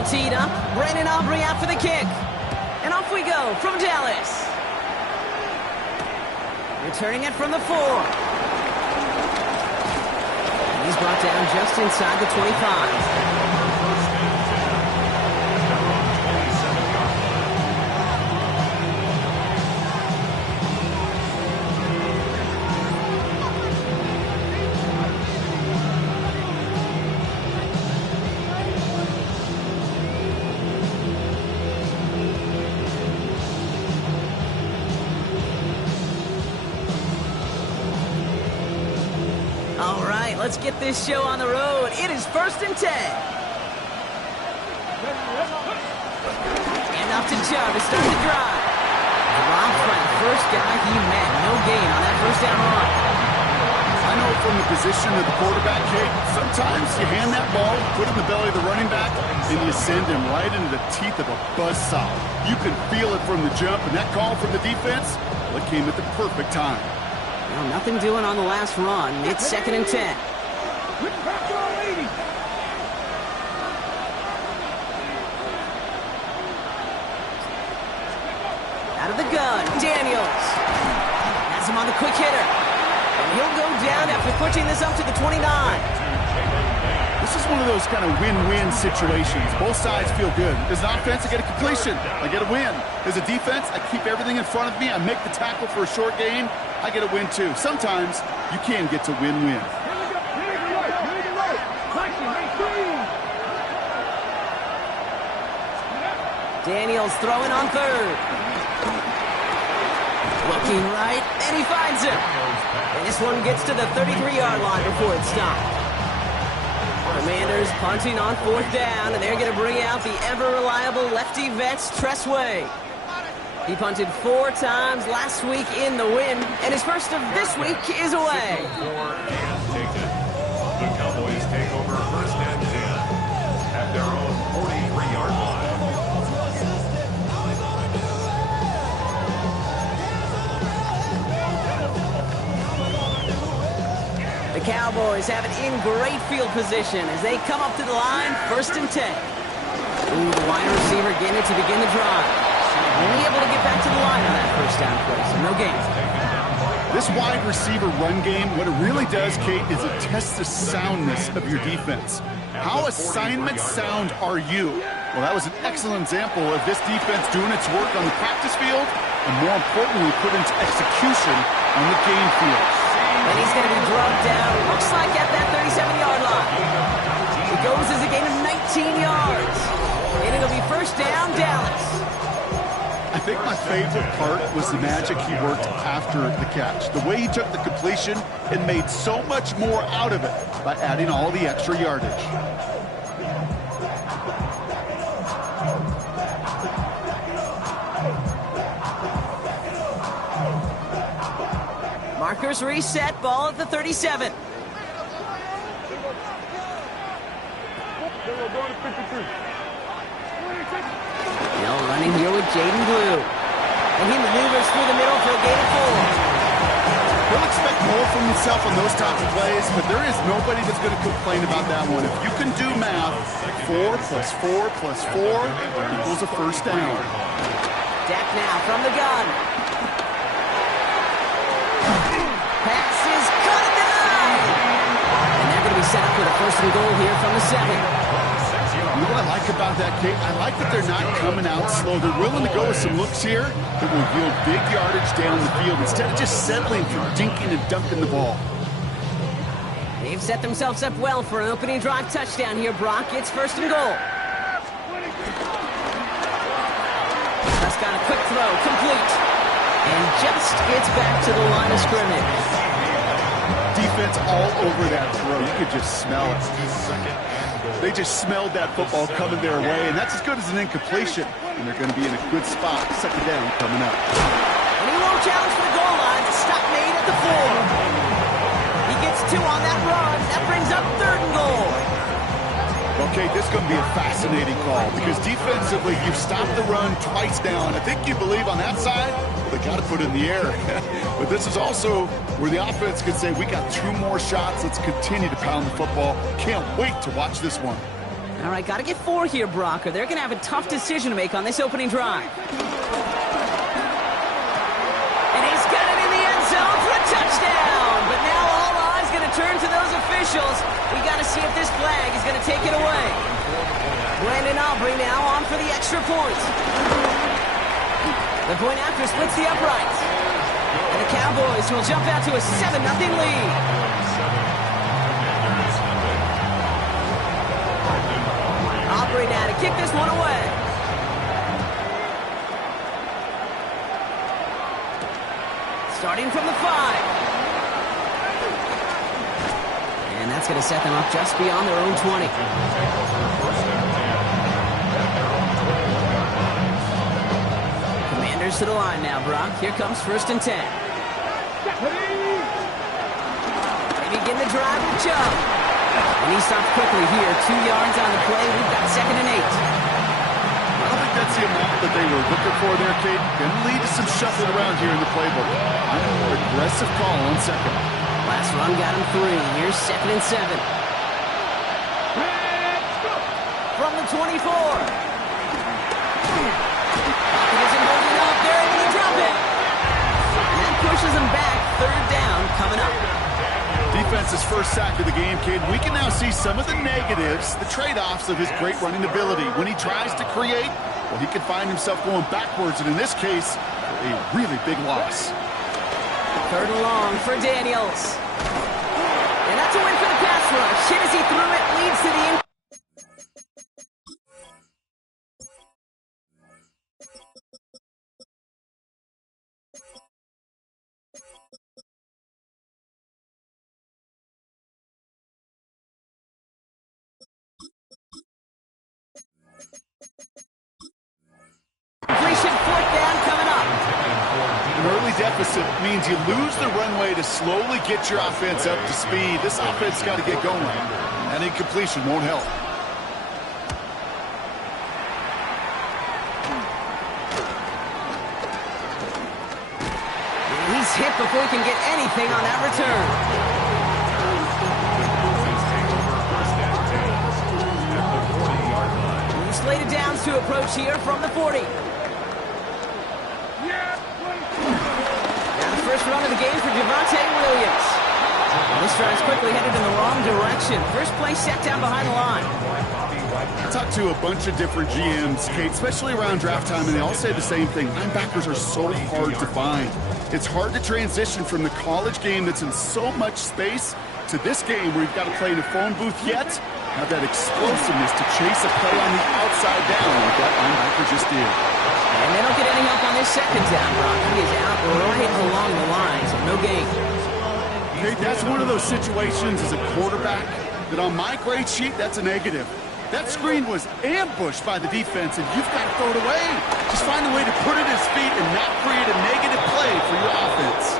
All teed up. Brandon Aubrey out for the kick. And off we go from Dallas. Returning it from the 4. And he's brought down just inside the 25. All right, let's get this show on the road. It is 1st and 10. And off to Chubb to start the drive. Dropped by the first guy he met. No gain on that first down run. I know from the position of the quarterback, Kate, sometimes you hand that ball, put it in the belly of the running back, and you send him right into the teeth of a buzzsaw. You can feel it from the jump, and that call from the defense, well, it came at the perfect time. Well, nothing doing on the last run. It's 2nd and 10. Out of the gun, Daniels. Has him on the quick hitter. And he'll go down after pushing this up to the 29. This is one of those kind of win-win situations. Both sides feel good. As an offense, I get a completion. I get a win. As a defense, I keep everything in front of me. I make the tackle for a short gain. I get a win, too. Sometimes, you can get to win-win. Daniels throwing on 3rd. Looking right, and he finds him. And this one gets to the 33-yard line before it's stopped. Commanders punting on 4th down, and they're going to bring out the ever-reliable lefty vets, Tressway. He punted 4 times last week in the win, and his first of this week is away. The Cowboys take over 1st and 10 at their own 43-yard line. The Cowboys have it in great field position as they come up to the line, 1st and 10. Ooh, the wide receiver getting it to begin the drive. Only able to get back to the line on that first down play, so no gain. This wide receiver run game, what it really does, Kate, is it tests the soundness of your defense. How assignment sound are you? Well, that was an excellent example of this defense doing its work on the practice field and, more importantly, put into execution on the game field. And he's going to be drugged down, looks like at that 37-yard line. It goes as a gain of 19 yards. And it'll be 1st down, Dallas. I think my favorite part was the magic he worked after the catch. The way he took the completion and made so much more out of it by adding all the extra yardage. Markers reset, ball at the 37. Now running here with Jaden Blue. And he maneuvers through the middle for a gain of 4. He'll expect more from himself on those types of plays, but there is nobody that's going to complain about that one. If you can do math, 4 plus 4 plus 4 equals a 1st down. Dak now from the gun. Pass is caught down. And they're going to be set up with a 1st and goal here from the 7. You know what I like about that, Kate? I like that they're not coming out slow. They're willing to go with some looks here that will yield big yardage down the field instead of just settling for dinking and dunking the ball. They've set themselves up well for an opening drive touchdown here, Brock. It's 1st and goal. Prescott, a quick throw, complete. And just gets back to the line of scrimmage. Defense all over that throw. You could just smell it. They just smelled that football coming their way, and that's as good as an incompletion. And they're going to be in a good spot. 2nd down coming up. And he won't challenge for the goal line. The stop made at the 4. He gets 2 on that run. That brings up 3rd and goal. Okay, this is going to be a fascinating call because defensively, you've stopped the run twice down. I think you believe on that side, well, they got to put it in the air. But this is also where the offense could say, we got 2 more shots. Let's continue to pound the football. Can't wait to watch this one. All right, got to get 4 here, Brock, or they're going to have a tough decision to make on this opening drive. And he's got it in the end zone for a touchdown. But now all eyes going to turn to those officials. We got to see if this flag is going to take it away. Brandon Aubrey now on for the extra point. The point after splits the uprights. And the Cowboys will jump out to a 7-0 lead. Aubrey now to kick this one away. Starting from the 5. And that's going to set them up just beyond their own 20. Commanders to the line now, Brock. Here comes 1st and 10. They begin the drive with Chubb. And he stops quickly here. 2 yards on the play. We've got 2nd and 8. I don't think that's the amount that they were looking for there, Kate. Going to lead to some shuffling around here in the playbook. A more aggressive call on 2nd. Last run got him 3. Here's 2nd and 7. From the 24. Pocket isn't holding up. They're able to drop it. And that pushes him back. 3rd down coming up. Defense's first sack of the game, kid. We can now see some of the negatives, the trade-offs of his great running ability. When he tries to create, well, he can find himself going backwards, and in this case, a really big loss. 3rd and long for Daniels. And that's a win for the pass rush. Hit as he threw it, leads to the completion. 4th down coming up. An early deficit means you lose the runway to slowly get your offense up to speed. This offense got to get going. That incompletion won't help. He's hit before he can get anything on that return. Slated downs to approach here from the 40. Now the first run of the game for Javonte Williams. Well, this drive's quickly headed in the wrong direction. First play set down behind the line. I talked to a bunch of different GMs, Kate, especially around draft time, and they all say the same thing. Linebackers are so hard to find. It's hard to transition from the college game that's in so much space to this game where you've got to play in a phone booth yet have that explosiveness to chase a play on the outside down like that linebacker just did. And they don't get any help on this 2nd down, Brock. He is out right along the line, so no gain. Hey, that's one of those situations as a quarterback that on my grade sheet, that's a negative. That screen was ambushed by the defense, and you've got to throw it away. Just find a way to put it at his feet and not create a negative play for your offense.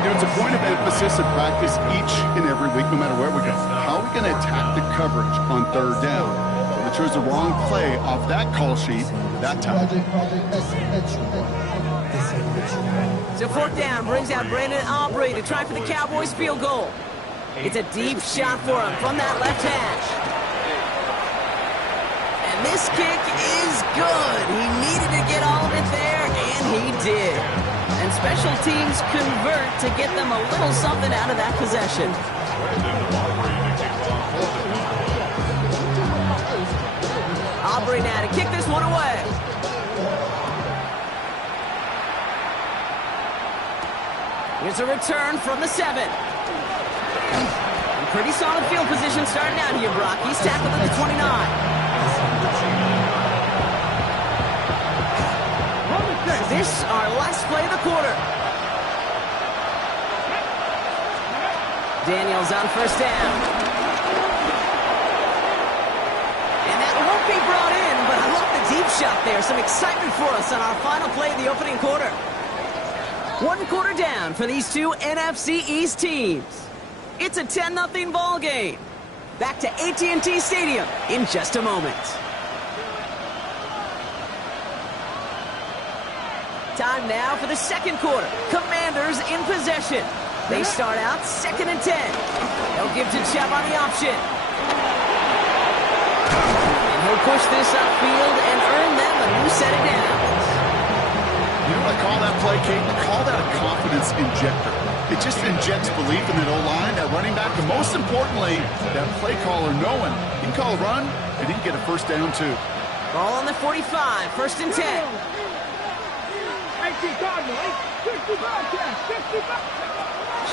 You know, it's a point of emphasis in practice each and every week, no matter where we go. How are we going to attack the coverage on 3rd down? They chose the wrong play off that call sheet that time. So 4th down brings out Brandon Aubrey to try for the Cowboys field goal. It's a deep shot for him from that left hash. And this kick is good. He needed to get all of it there, and he did. And special teams convert to get them a little something out of that possession. Aubrey now to kick this one away. Here's a return from the 7. And pretty solid field position starting out here, Brock. He's tackled at the 29. This our last play of the quarter. Daniels on 1st down. And that won't be brought in, but I love the deep shot there. Some excitement for us on our final play of the opening quarter. 1 quarter down for these two NFC East teams. It's a 10-0 ball game. Back to AT&T Stadium in just a moment. Time now for the 2nd quarter. Commanders in possession. They start out 2nd and 10. They'll give to Chubb on the option. push this upfield and earn them a new set of downs. You know what I call that play, Kate? I call that a confidence injector. It just injects belief in that O-line, that running back, and most importantly, that play caller knowing he can call a run and he can get a first down too. Ball on the 45, 1st and 10.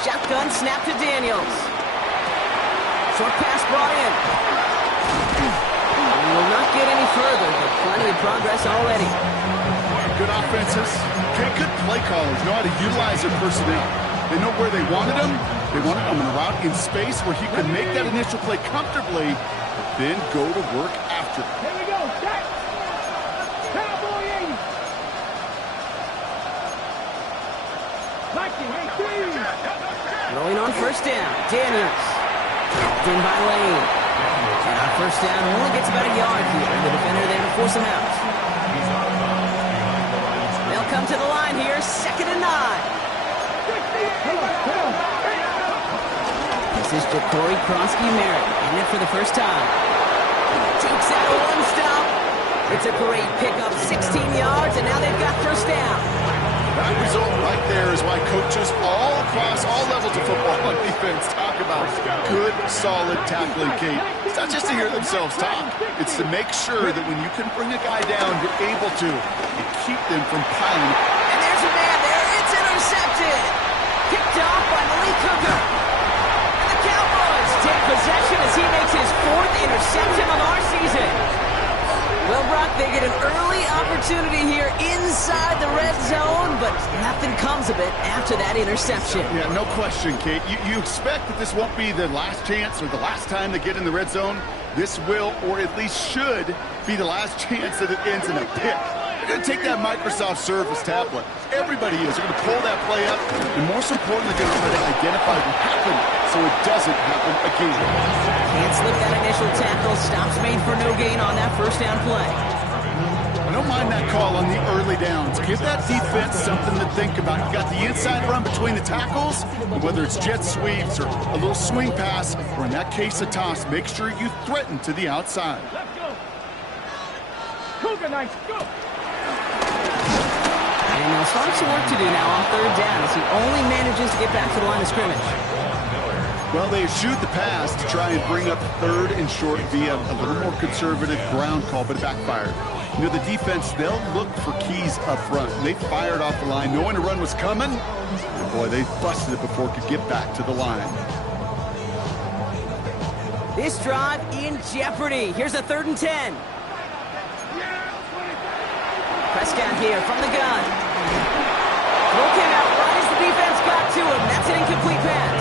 Shotgun snap to Daniels. Short pass brought in. We will not get any further, but plenty of progress already. Good offenses. Okay, good play callers know how to utilize their personnel. They know where they wanted him. They wanted him in a route in space where he could make that initial play comfortably, then go to work after. Here we go, set. Cowboy 80. Rolling on 1st down, Daniels. In by Lane. And on 1st down, only gets about a yard here. The defender there to force him out. They'll come to the line here, 2nd and 9. This is Ja'Cory Krosky-Merritt, in it for the first time. Takes out a one-stop. It's a great pickup, 16 yards, and now they've got 1st down. That result right there is why coaches all across all levels of football on defense talk about good, solid tackling, Kate. It's not just to hear themselves talk. It's to make sure that when you can bring a guy down, you're able to and keep them from piling. And there's a man there. It's intercepted. Picked off by Malik Hooker. And the Cowboys take possession as he makes his 4th interception of our season. Well, Brock, they get an early opportunity here inside the red zone, but nothing comes of it after that interception. Yeah, no question, Kate. You expect that this won't be the last chance or the last time they get in the red zone. This will, or at least should, be the last chance that it ends in a pick. They're going to take that Microsoft Surface tablet. Everybody is. They're going to pull that play up, and most importantly, they're going to try to identify what happened so it doesn't happen again. Can't slip that initial tackle. Stops made for no gain on that 1st down play. I don't mind that call on the early downs. Give that defense something to think about. You got the inside run between the tackles, and whether it's jet sweeps or a little swing pass, or in that case a toss, make sure you threaten to the outside. Let's go. Cougar Knights, go. And they'll start some work to do now on 3rd down as he only manages to get back to the line of scrimmage. Well, they eschewed the pass to try and bring up 3rd and short via a little more conservative ground call, but it backfired. You know, the defense, they'll look for keys up front. They fired off the line knowing the run was coming. And boy, they busted it before it could get back to the line. This drive in jeopardy. Here's a 3rd and 10. Prescott here from the gun. Throw came out right as the defense got to him. That's an incomplete pass.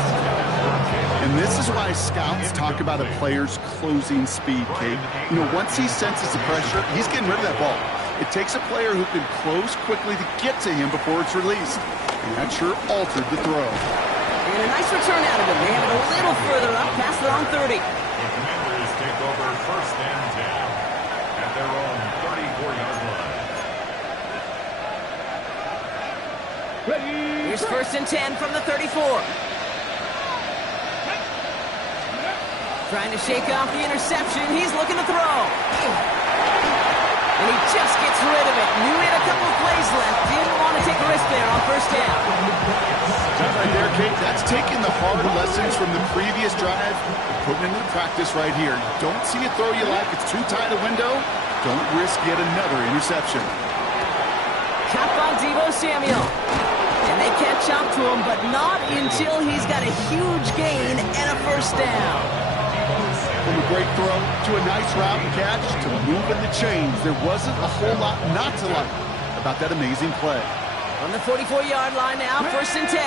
And this is why scouts talk about a player's closing speed, Kate. You know, once he senses the pressure, he's getting rid of that ball. It takes a player who can close quickly to get to him before it's released. And that sure altered the throw. And a nice return out of him. They have it a little further up past their own 30. The Commanders take over 1st and 10 at their own 34-yard line. Here's 1st and 10 from the 34. Trying to shake off the interception. He's looking to throw. And he just gets rid of it. Knew he had a couple of plays left. Didn't want to take a risk there on 1st down. That right there, Kate, that's taking the hard lessons from the previous drive and putting into practice right here. Don't see a throw you like. It's too tight a window. Don't risk yet another interception. Caught by Deebo Samuel. And they catch up to him, but not until he's got a huge gain and a 1st down. From a great throw to a nice route and catch to moving the chains. There wasn't a whole lot not to like about that amazing play. On the 44-yard line now, 1st and 10.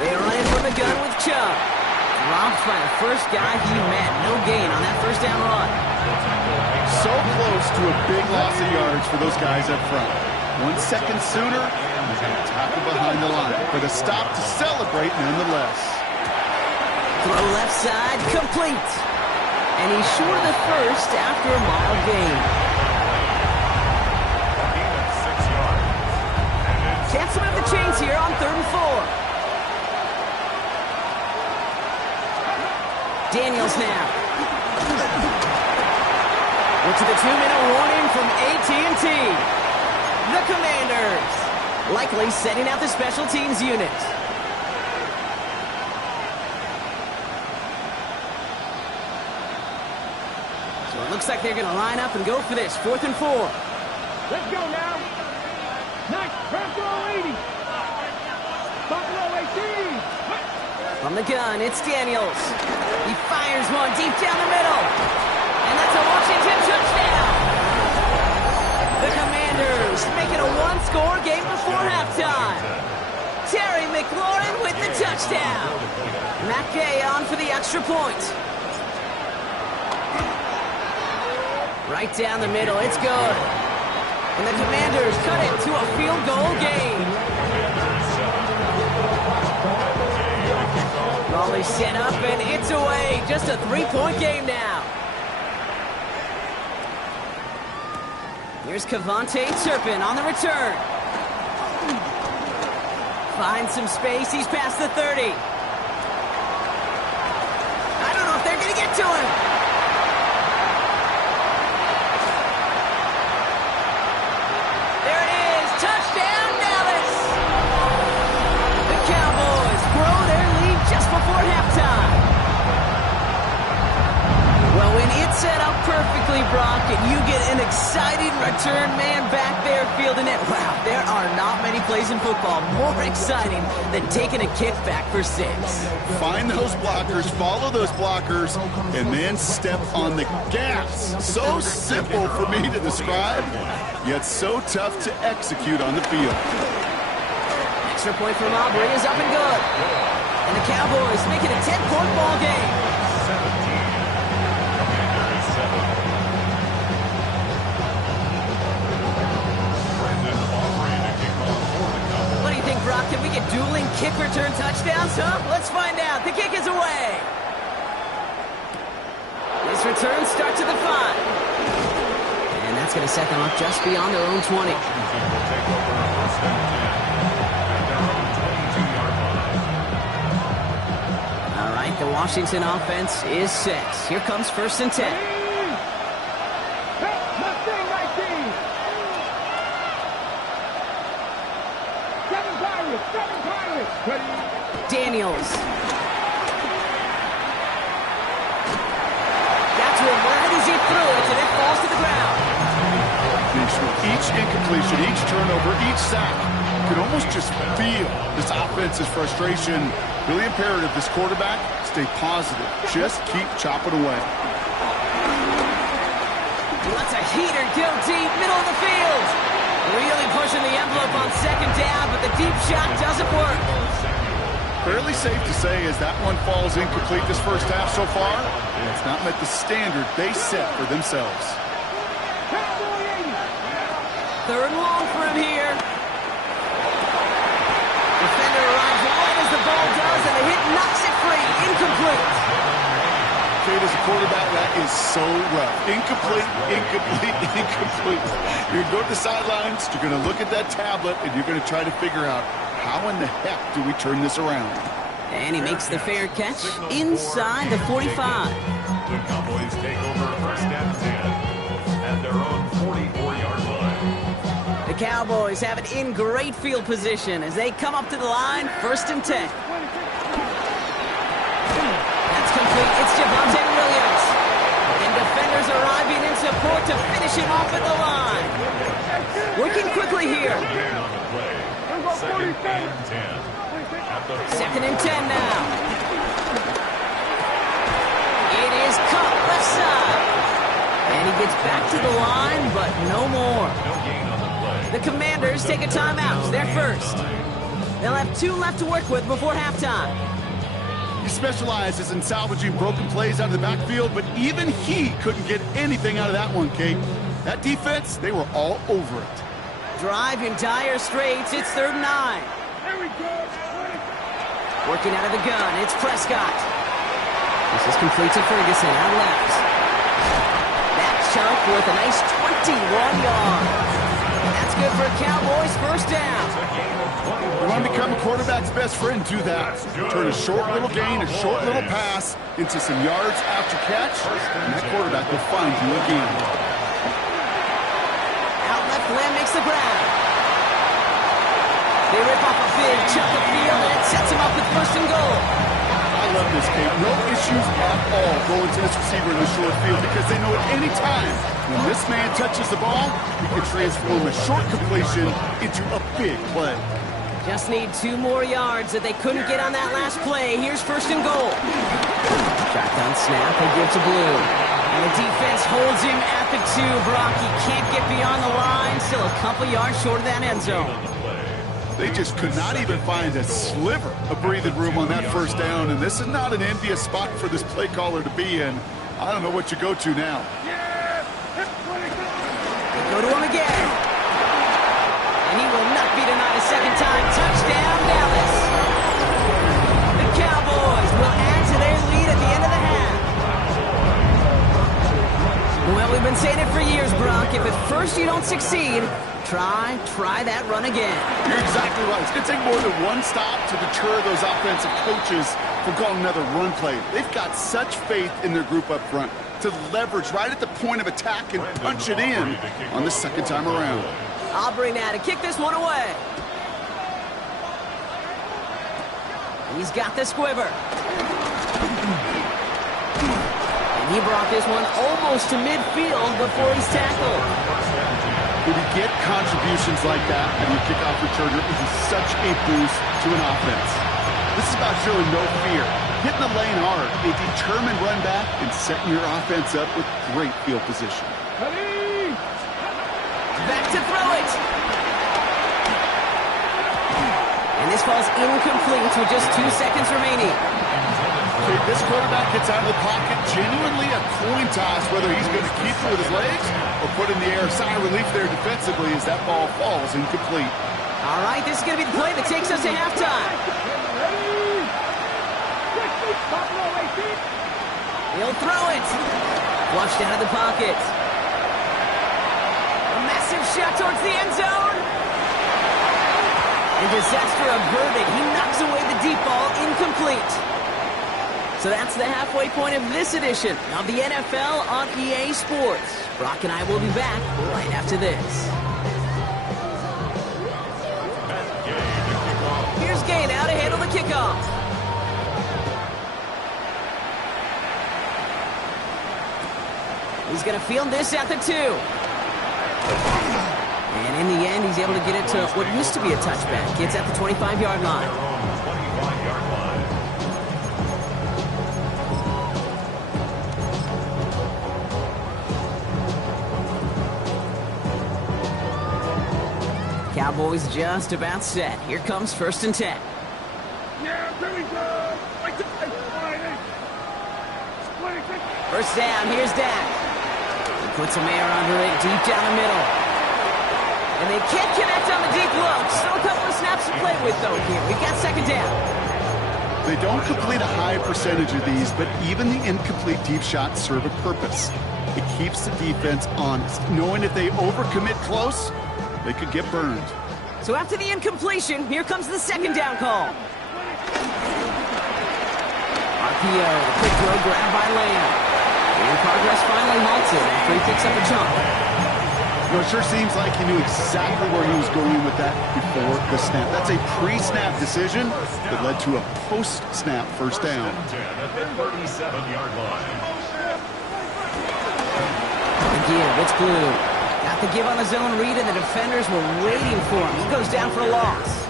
They run in from the gun with Chubb. Dropped by the first guy he met. No gain on that 1st down run. So close to a big loss of yards for those guys up front. 1 second sooner, he's going to tackle behind the line. But a stop to celebrate nonetheless. Throw left side, complete. And he's short of the 1st after a mild gain. Can't move the chains here on 3rd and 4. Daniels now. We're to the 2-minute warning from AT&T. The Commanders likely setting out the special teams unit. So it looks like they're going to line up and go for this. 4th and 4. Let's go now. Nice. Buffalo 80. Buffalo 18. From the gun, it's Daniels. He fires one deep down the middle. And that's a Washington touchdown. The Commanders make it a one-score game before halftime. Terry McLaurin with the touchdown. Matt Gay on for the extra point. Right down the middle, it's good. And the Commanders cut it to a field goal game. Raleigh set up and it's away. Just a 3-point game now. Here's Kavontae Turpin on the return. Finds some space. He's past the 30. I don't know if they're going to get to him. There it is. Touchdown, Dallas. The Cowboys grow their lead just before halftime. Well, when it's set up perfectly, Brock, and you get an exciting return man back there fielding it, wow, there are not many plays in football more exciting than taking a kickback for 6. Find those blockers, follow those blockers, and then step on the gas. So simple for me to describe, yet so tough to execute on the field. Extra point from Aubrey is up and good. And the Cowboys make it a 10-point ball game. What do you think, Brock? Can we get dueling kick return touchdowns, huh? Let's find out. The kick is away. This return starts at the 5. And that's going to set them up just beyond their own 20. All right, the Washington offense is set. Here comes 1st and 10. Mustang 19. 7 Pirates. 7 Pirates. Ready. Daniels. Got to him right as he threw it, and it falls to the ground. Each incompletion, each turnover, each sack, you can almost just feel this offense's frustration. Really imperative, this quarterback, stay positive. Just keep chopping away. He lets a heater go deep, middle of the field. Really pushing the envelope on 2nd down, but the deep shot doesn't work. Fairly safe to say as that one falls incomplete this first half so far, it's not met the standard they set for themselves. 3rd and long for him here. Defender arrives right as the ball does, and the hit knocks it free. Incomplete. Kate, as a quarterback, that is so rough. Incomplete, incomplete, incomplete. You're going to go to the sidelines, you're going to look at that tablet, and you're going to try to figure out how in the heck do we turn this around. And he makes the fair catch inside the 45. The Cowboys take over 1st and 10 at their own 44-yard line. The Cowboys have it in great field position as they come up to the line, 1st and 10. That's complete. It's Javonte Williams. And defenders arriving in support to finish him off at the line. Working quickly here. 2nd and 10. 2nd and 10 now. It is cut left side. And he gets back to the line, but no more. The Commanders take a timeout. They're first. They'll have 2 left to work with before halftime. He specializes in salvaging broken plays out of the backfield, but even he couldn't get anything out of that one, Kate. That defense, they were all over it. Drive in dire straits. It's 3rd and 9. There we go. Working out of the gun, it's Prescott. This is complete to Ferguson, out left. That chunk worth a nice 21 yards. That's good for Cowboys, 1st down. You want to become a quarterback's best friend, do that. Turn a short little gain, a short little pass into some yards after catch, and that quarterback will find you again. left. Lamb makes the grab. They rip off a big chunk of field, and it sets him up with first and goal. I love this, Kate. No issues at all going to this receiver in the short field because they know at any time when this man touches the ball, he can transform a short completion into a big play. Just need 2 more yards that they couldn't get on that last play. Here's first and goal. Shotgun snap, they give to Blue. And the defense holds him at the 2. Brock, he can't get beyond the line. Still a couple yards short of that end zone. They just could not even find a sliver of breathing room on that first down, and this is not an envious spot for this play caller to be in. I don't know what you go to now. They go to him again. And he will not be denied a second time. Touchdown, Dallas. The Cowboys will add to their lead at the end of the half. Well, we've been saying it for years, Brock. If at first you don't succeed, try that run again. You're exactly right. It's going to take more than one stop to deter those offensive coaches from calling another run play. They've got such faith in their group up front to leverage right at the point of attack and punch it in on the second time around. I'll bring that and kick this one away. He's got the squiver. And he brought this one almost to midfield before he's tackled. When you get contributions like that and your kickoff returner, it is such a boost to an offense. This is about showing no fear, hitting the lane hard, a determined run back, and setting your offense up with great field position. Back to throw it. And this falls incomplete with just 2 seconds remaining. Okay, this quarterback gets out of the pocket, genuinely a coin toss whether he's going to keep it with his legs or put in the air. Sigh of relief there defensively as that ball falls incomplete. All right, this is going to be the play that takes us to halftime. He'll throw it. Flushed out of the pocket. A massive shot towards the end zone. And disaster averted. He knocks away the deep ball, incomplete. So that's the halfway point of this edition of the NFL on EA Sports. Brock and I will be back right after this. Here's Gay now to handle the kickoff. He's going to field this at the 2. And in the end, he's able to get it to what used to be a touchback. It's at the 25-yard line. Cowboys just about set. Here comes first and 10. First down, here's Dak. He puts some air under it, deep down the middle. And they can't connect on the deep look. Still a couple of snaps to play with, though, here. We've got second down. They don't complete a high percentage of these, but even the incomplete deep shots serve a purpose. It keeps the defense honest, knowing if they overcommit close, they could get burned. So after the incompletion, here comes the second down call. RPO, the quick throw grabbed by Lamb. And progress finally halted after he picks up a chunk. You know, it sure seems like he knew exactly where he was going with that before the snap. That's a pre-snap decision that led to a post-snap first down. Again, it's Blue. Got the give on the zone read, and the defenders were waiting for him. He goes down for a loss.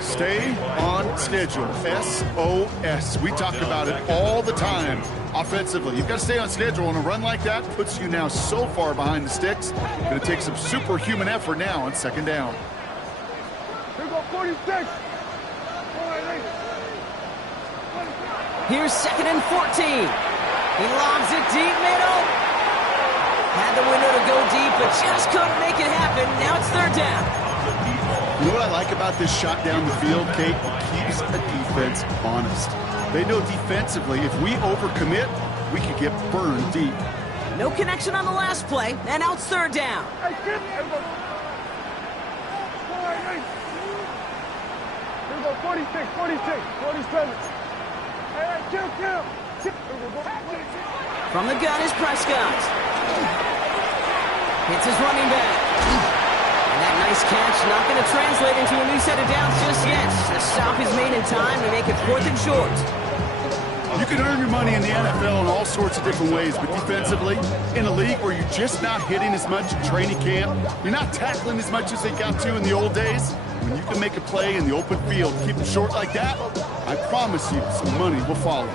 Stay on schedule. SOS. We talk about it all the time offensively. You've got to stay on schedule, and a run like that puts you now so far behind the sticks. Going to take some superhuman effort now on second down. Here go 46. Here's second and 14. He lobs it deep middle. Had the window to go deep, but just couldn't make it happen. Now it's third down. You know what I like about this shot down the field, Kate? It keeps the defense honest. They know defensively, if we overcommit, we could get burned deep. No connection on the last play, and now it's third down. Here go 46, 46, 47. Hey, kill. From the gun is Prescott. Hits his running back. And that nice catch not going to translate into a new set of downs just yet. The stop is made in time to make it 4th and short. You can earn your money in the NFL in all sorts of different ways, but defensively, in a league where you're just not hitting as much in training camp, you're not tackling as much as they got to in the old days, when you can make a play in the open field, keep it short like that, I promise you some money will follow.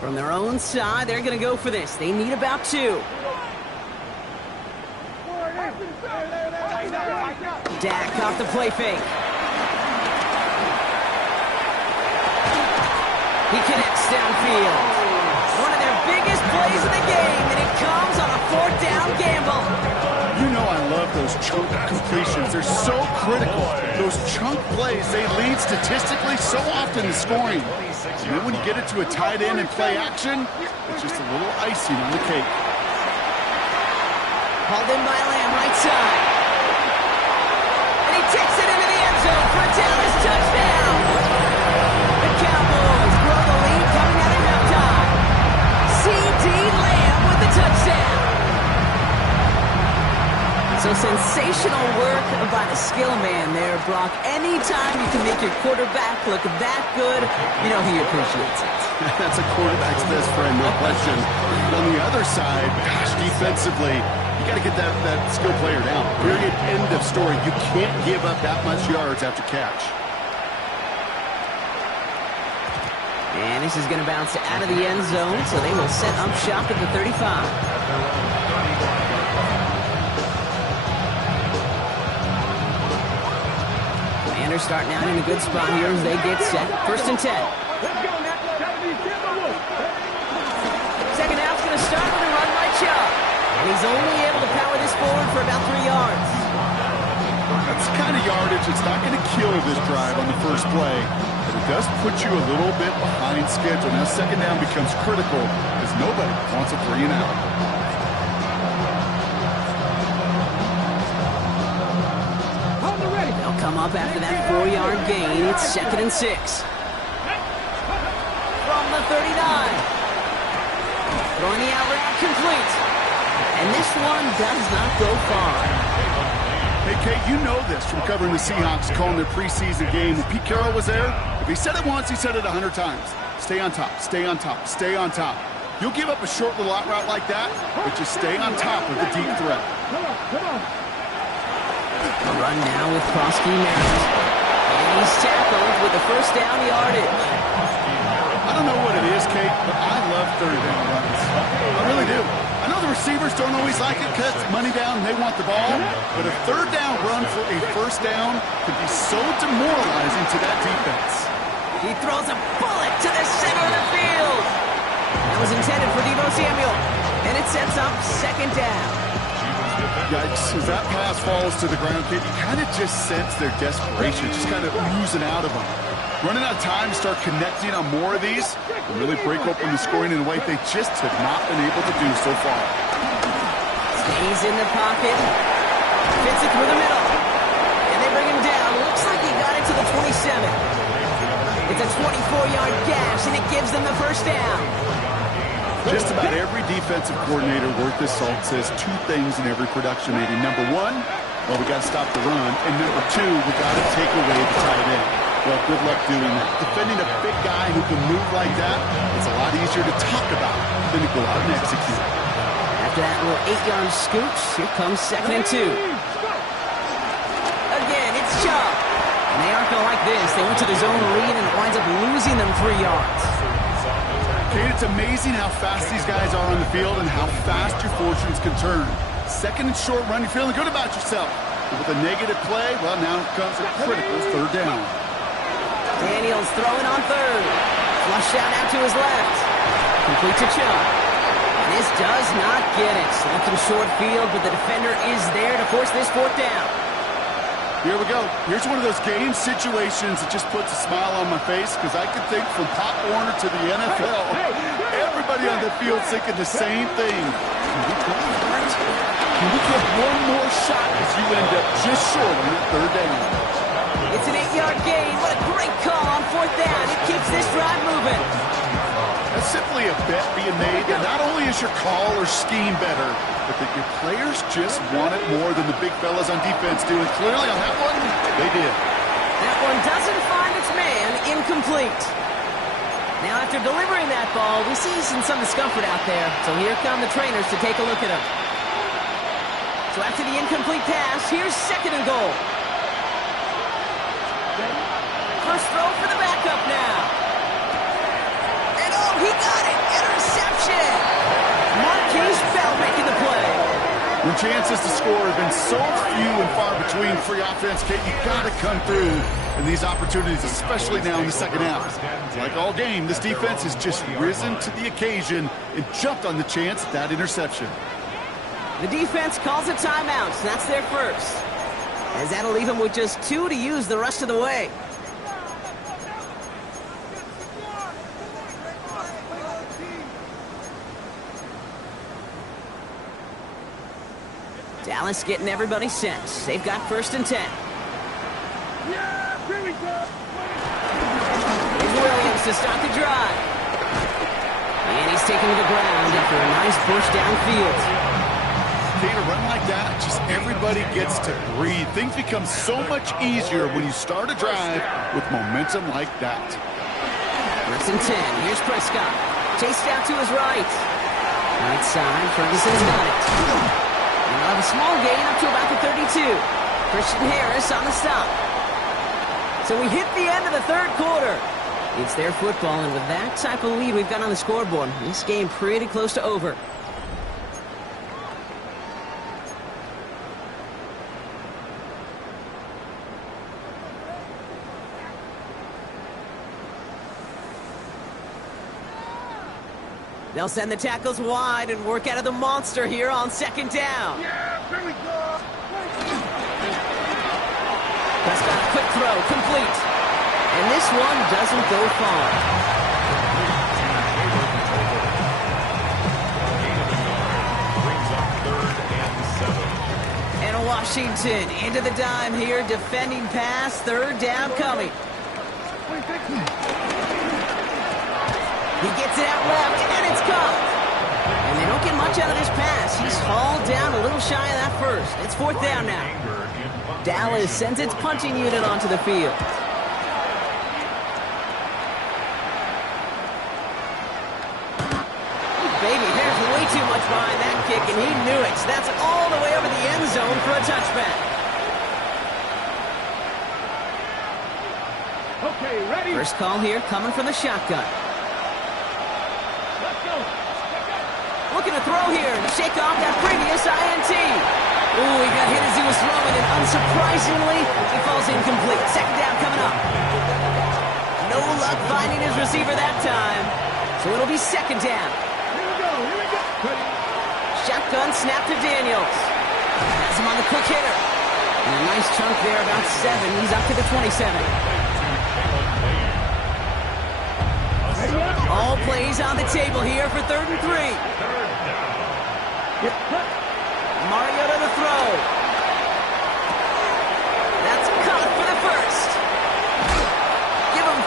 From their own side, they're going to go for this. They need about 2. Dak off the play fake. He connects downfield. One of their biggest plays of the game, and it comes on a 4th down gamble. You know I love those chunk completions. They're so critical. Those chunk plays, they lead statistically so often to scoring. And then when you get it to a tight end and play action, it's just a little icing on the cake. Hauled in by Lamb, right side. And he takes it into the end zone for a Dallas touchdown. The Cowboys grow the lead coming out of halftime. C.D. Lamb with the touchdown. So sensational work by the skill man there, Brock. Anytime you can make your quarterback look that good, you know he appreciates it. That's a quarterback's best friend, no question. But on the other side, gosh, defensively, you got to get that skill player down. Period, end of story. You can't give up that much yards after catch. And this is going to bounce out of the end zone, so they will set up shop at the 35. Commanders starting out in a good spot here as they get set. 1st and 10. Second half's going to start with a run by Chubb. And he's only able to power this forward for about 3 yards. That's the kind of yardage that's not going to kill this drive on the first play, but it does put you a little bit behind schedule. Now, 2nd down becomes critical because nobody wants a 3 and out. They'll come up after that 4-yard gain. It's 2nd and 6. From the 39. Throwing the out route complete. And this one does not go far. Hey, Kate, you know this from covering the Seahawks, calling their preseason game. When Pete Carroll was there, if he said it once, he said it 100 times. Stay on top, stay on top, stay on top. You'll give up a short little out route like that, but just stay on top of the deep threat. A run now with Prosky Merritt. And he's tackled with the 1st down yardage. I don't know what it is, Kate, but I love 3rd down runs. I really do. I know the receivers don't always like it because money down and they want the ball, but a 3rd down run for a 1st down can be so demoralizing to that defense. He throws a bullet to the center of the field. That was intended for Deebo Samuel, and it sets up 2nd down. Yikes, as that pass falls to the ground, Kate, you kind of just sense their desperation, just kind of oozing out of them. Running out of time to start connecting on more of these and really break open the scoring in a way they just have not been able to do so far. Stays in the pocket, fits it through the middle, and they bring him down. Looks like he got it to the 27. It's a 24-yard gash, and it gives them the 1st down. Just about every defensive coordinator worth his salt says 2 things in every production meeting. Number 1, well, we got to stop the run. And number 2, we got to take away the tight end. Well, good luck doing that. Defending a big guy who can move like that, it's a lot easier to talk about than to go out and execute. After that little 8-yard scooch, here comes 2nd and 2. Again, it's Chubb. And they aren't going to like this. They went to the zone read, and it winds up losing them 3 yards. Kate, it's amazing how fast these guys are on the field and how fast your fortunes can turn. 2nd and short run, you're feeling good about yourself. But with a negative play, well, now comes a critical 3rd down. Daniels throwing on 3rd. Flush out to his left. Complete to Chubb. And this does not get it. Left in short field, but the defender is there to force this 4th down. Here we go. Here's one of those game situations that just puts a smile on my face because I can think from Pop Warner to the NFL. Everybody on the field thinking the same thing. Can we get one more shot as you end up just short on the 3rd down? It's an 8-yard gain. What a great call on 4th down. It keeps this drive moving. That's simply a bet being made that not only is your call or scheme better, but that your players just want it more than the big fellas on defense do. And clearly on that one, they did. That one doesn't find its man. Incomplete. Now after delivering that ball, we see some discomfort out there. So here come the trainers to take a look at him. So after the incomplete pass, here's 2nd and goal. First throw for the backup now. And oh, he got it! Interception! Marquise Bell making the play. When chances to score have been so few and far between for your offense, Kate, you've got to come through in these opportunities, especially now in the second half. Like all game, this defense has just risen to the occasion and jumped on the chance at that interception. The defense calls a timeout, so that's their first. As that'll leave them with just 2 to use the rest of the way. Dallas getting everybody set. They've got 1st and 10. Yeah, here we go. Here's Williams to start the drive. And he's taking to the ground after a nice push downfield. Kate, a run like that, just everybody gets to breathe. Things become so much easier when you start a drive with momentum like that. 1st and 10. Here's Prescott. Chased out to his right. Right side, Ferguson's got it. And they'll have a small gain up to about the 32. Christian Harris on the stop. So we hit the end of the 3rd quarter. It's their football, and with that type of lead we've got on the scoreboard, this game pretty close to over. They'll send the tackles wide and work out of the monster here on 2nd down. Yeah, here we go. Prescott, a quick throw, complete. And this one doesn't go far. Brings up 3rd and 7. And Washington into the dime here, defending pass, 3rd down coming. He gets it out left, and it's caught. And they don't get much out of this pass. He's hauled down a little shy of that first. It's 4th down now. Dallas sends its punting unit onto the field. Baby, there's way too much behind that kick, and he knew it. So that's all the way over the end zone for a touchback. Okay, ready? First call here coming from the shotgun. Looking to throw here and shake off that previous INT. Ooh, he got hit as he was throwing, and unsurprisingly, he falls incomplete. 2nd down coming up. No luck finding his receiver that time. So it'll be 2nd down. Here we go, here we go. Shotgun snap to Daniels. Has him on the quick hitter. And a nice chunk there, about 7. He's up to the 27. All plays on the table here for 3rd and 3. Mariota to throw. That's caught for the first. Give him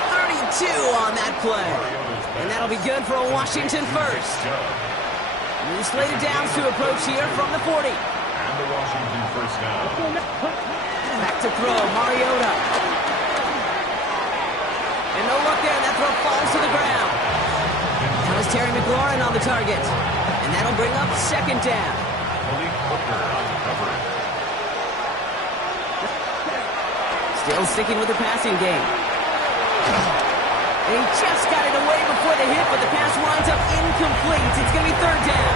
32 on that play. And that'll be good for a Washington first. New slated downs to approach here from the 40. And the Washington first down. Back to throw, Mariota. And no luck there, that throw falls to the ground. Now is Terry McLaurin on the target. And that'll bring up 2nd down. Still sticking with the passing game. And he just got it away before the hit, but the pass winds up incomplete. It's going to be 3rd down.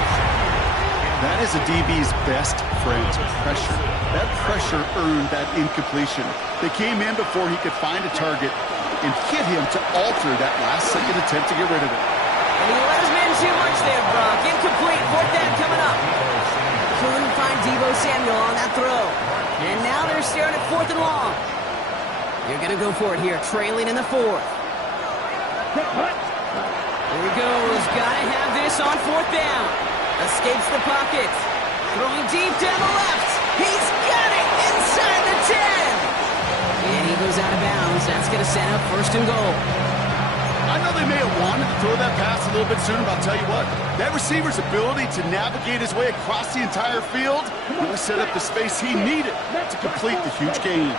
That is a DB's best friend, pressure. That pressure earned that incompletion. They came in before he could find a target and hit him to alter that last-second attempt to get rid of it. And he let his man too much there, Brock. Incomplete. 4th down coming up. Couldn't find Deebo Samuel on that throw. And now they're staring at 4th and long. They're going to go for it here, trailing in the 4th. There he goes. Got to have this on 4th down. Escapes the pocket. Throwing deep down the left. He's got it inside the 10. And he goes out of bounds. That's going to set up 1st and goal. I know they may have wanted to throw that pass a little bit sooner, but I'll tell you what, that receiver's ability to navigate his way across the entire field really set up the space he needed to complete the huge gain.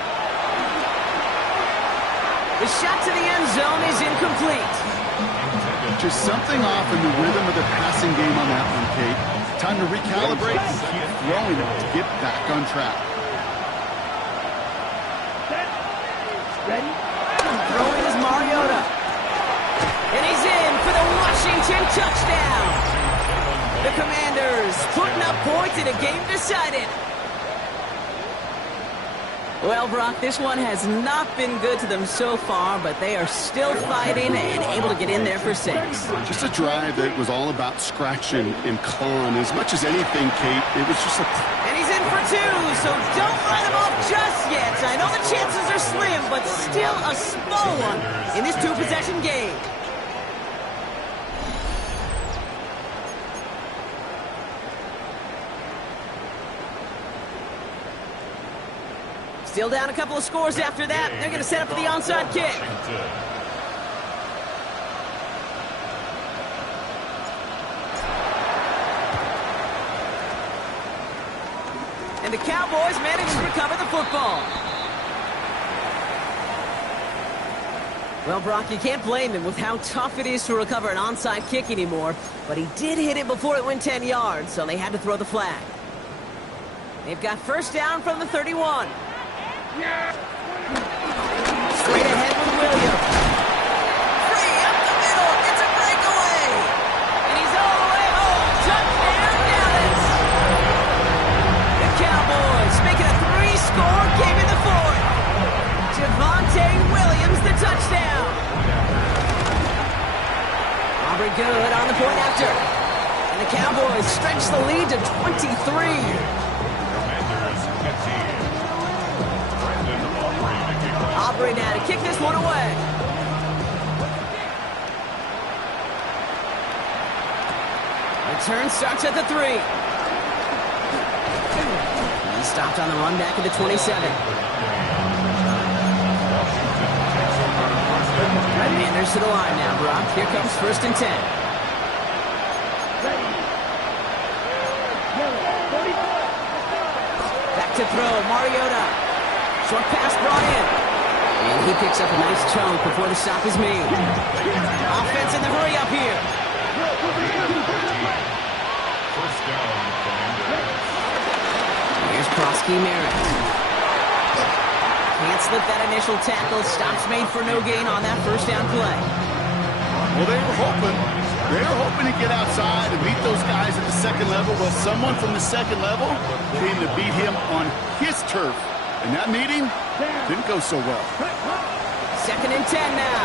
The shot to the end zone is incomplete. Just something off in the rhythm of the passing game on that one, Kate. Time to recalibrate and keep throwing it to get back on track. Ready? Throwing is Mariota. And he's in for the Washington touchdown. The Commanders putting up points in a game decided. Well, Brock, this one has not been good to them so far, but they are still fighting and able to get in there for 6. Just a drive that was all about scratching and clawing. As much as anything, Kate, it was just a... And he's in for 2, so don't write him off just yet. I know the chances are slim, but still a small one in this 2-possession game. Still down a couple of scores after that. They're going to set up for the onside kick. And the Cowboys manage to recover the football. Well, Brock, you can't blame him with how tough it is to recover an onside kick anymore. But he did hit it before it went 10 yards, so they had to throw the flag. They've got first down from the 31. Straight ahead with Williams. Free up the middle. It's a breakaway. And he's all the way home. Touchdown, Dallas. The Cowboys making a 3-score game in the 4th. Javonte Williams, the touchdown. Aubrey good on the point after. And the Cowboys stretch the lead to 23. Aubrey now to kick this one away. Return starts at the 3. He stopped on the run back at the 27. Commanders to the line now, Brock. Here comes 1st and 10. Back to throw, Mariota. Short pass brought in. And he picks up a nice chunk before the stop is made. Offense in the hurry up here. Here's Prosky Merritt. Can't slip that initial tackle. Stops made for no gain on that first down play. Well, they were hoping to get outside and beat those guys at the second level. Well, someone from the second level came to beat him on his turf. And that meeting didn't go so well. 2nd and 10 now.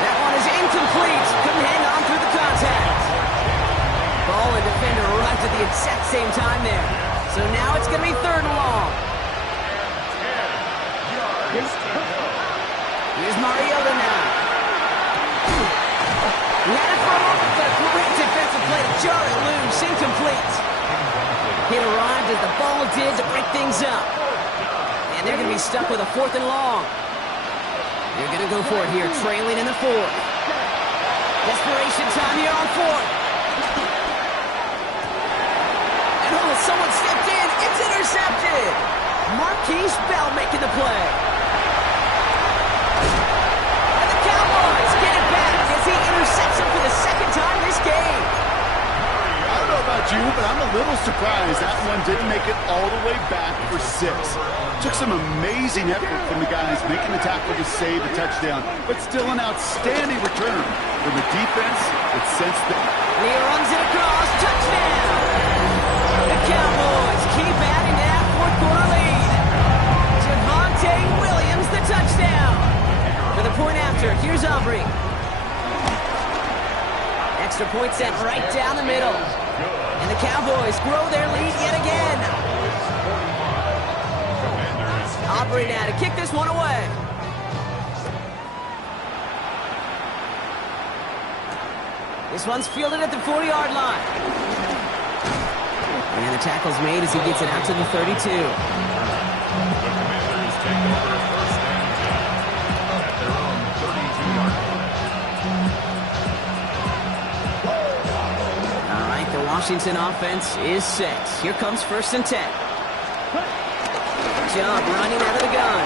That one is incomplete. Couldn't hang on through the contact. Ball and defender arrived at the exact same time there. So now it's going to be 3rd and long. Here's Mariota now. He had it for a moment, but a great defensive play to jar it loose. Incomplete. It arrived as the ball did to break things up. And they're going to be stuck with a 4th and long. They're going to go for it here, trailing in the 4th. Desperation time here on 4th. And someone stepped in. It's intercepted. Marquise Bell making the play. And the Cowboys get it back as he intercepts him for the 2nd time this game. I don't know about you, but I'm a little surprised that one didn't make it all the way back for 6. Took some amazing effort from the guys making the tackle to save the touchdown, but still an outstanding return from a defense that sensed them. And he runs it across. Touchdown! The Cowboys keep adding to that 4th quarter lead. Javonte Williams, the touchdown. For the point after, here's Aubrey. Extra point set right down the middle. And the Cowboys grow their lead yet again. Aubrey now to kick this one away. This one's fielded at the 40-yard line. And the tackle's made as he gets it out to the 32. Washington offense is set. Here comes 1st and 10. Jump running out of the gun.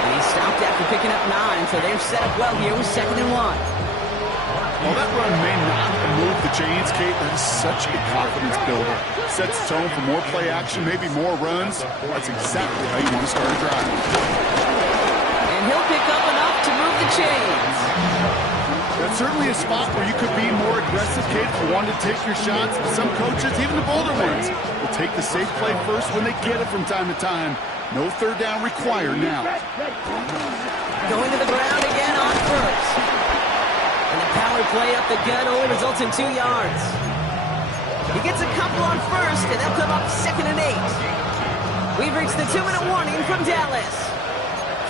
And he stopped after picking up 9, so they're set up well here with 2nd and 1. Well, that run may not have moved the chains, Kate. That is such a confidence builder. Sets the tone for more play action, maybe more runs. That's exactly how you want to start a drive. And he'll pick up enough to move the chains. That's certainly a spot where you could be more aggressive, Kate, if you wanted to take your shots. Some coaches, even the bolder ones, will take the safe play first when they get it from time to time. No 3rd down required now. Going to the ground again on 1st. And the power play up the gut only results in 2 yards. He gets a couple on 1st, and they'll come up 2nd and 8. We've reached the 2-minute warning from Dallas.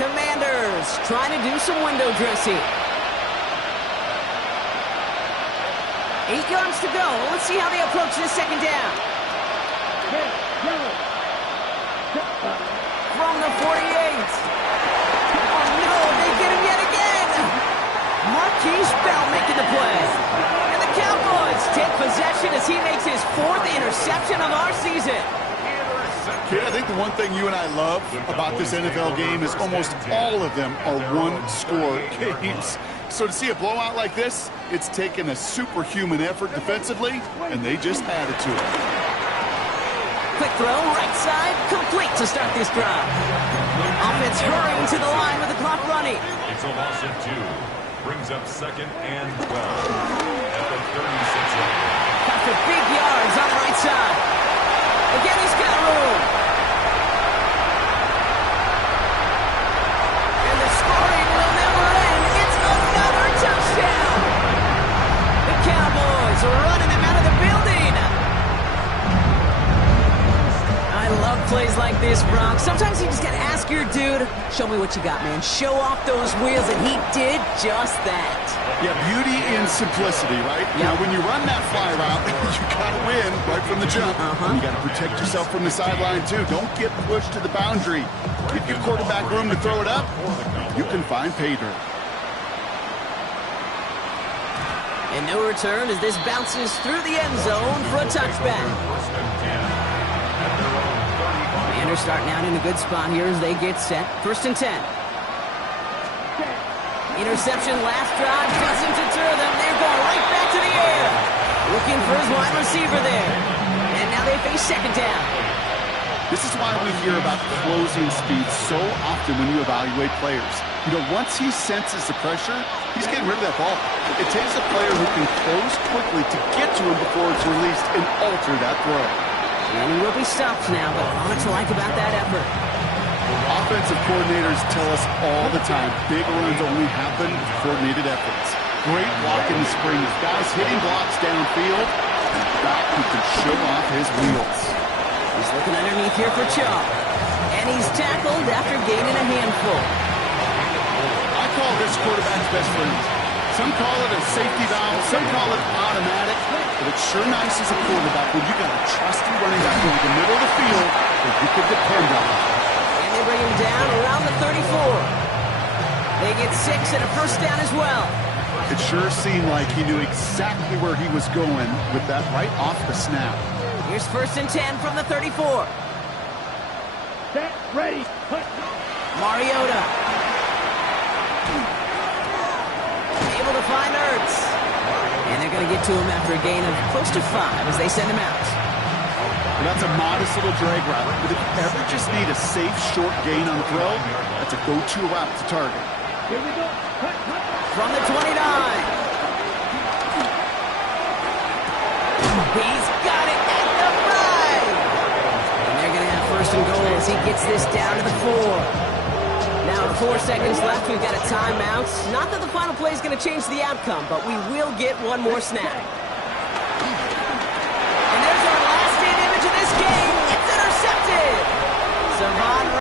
Commanders trying to do some window dressing. 8 yards to go. Let's see how they approach this 2nd down. From the 48. Oh, no, they get him yet again. Marquise Bell making the play. And the Cowboys take possession as he makes his 4th interception of our season. Kid, I think the one thing you and I love about this NFL game is almost all of them are one-score games. So to see a blowout like this, it's taken a superhuman effort defensively, and they just added to it. Quick throw, right side, complete to start this drive. Offense hurrying to the line with the clock running. It's a loss of 2. Brings up 2nd and 12 at the 36-yard line. Got the big yards on the right side. Again, he's got room. And the scoring will never end. It's another touchdown. The Cowboys are running him out of the building. I love plays like this, Brock. Sometimes you just got to ask your dude, show me what you got, man. Show off those wheels, and he did just that. Yeah, beauty in simplicity, right? Yep. Now, when you run that fly route, you got to win right from the jump. You got to protect yourself from the sideline, too. Don't get pushed to the boundary. Give your quarterback room to throw it up. You can find pay dirt. And no return as this bounces through the end zone for a touchback. Commanders starting out in a good spot here as they get set. 1st and 10. Interception last drive doesn't deter them. They're going right back to the air. Looking for his wide receiver there. And now they face 2nd down. This is why we hear about closing speed so often when you evaluate players. You know, once he senses the pressure, he's getting rid of that ball. It takes a player who can close quickly to get to him before it's released and alter that throw. And he will be stopped now, but a lot to like about that effort. Offensive coordinators tell us all the time, big runs only happen with coordinated efforts. Great block in the spring. Guys hitting blocks downfield, and a back who can show off his wheels. He's looking underneath here for Chubb. And he's tackled after gaining a handful. I call this quarterback's best friend. Some call it a safety valve, some call it automatic, but it's sure nice as a quarterback when you got a trusty running back over the middle of the field that you can depend on. And they bring him down around the 34. They get 6 and a 1st down as well. It sure seemed like he knew exactly where he was going with that right off the snap. Here's 1st and 10 from the 34. Set, ready, put. Mariota. Able to find Ertz. And they're going to get to him after a gain of close to 5 as they send him out. Well, that's a modest little drag route, but if you ever just need a safe, short gain on the throw, that's a go-to route to target. Here we go. Cut, cut. From the 29. He's got it at the 5. And they're going to have 1st and goal as he gets this down to the 4. Now, 4 seconds left. We've got a timeout. Not that the final play is going to change the outcome, but we will get one more snap. And there's our last image of this game. It's intercepted. Savon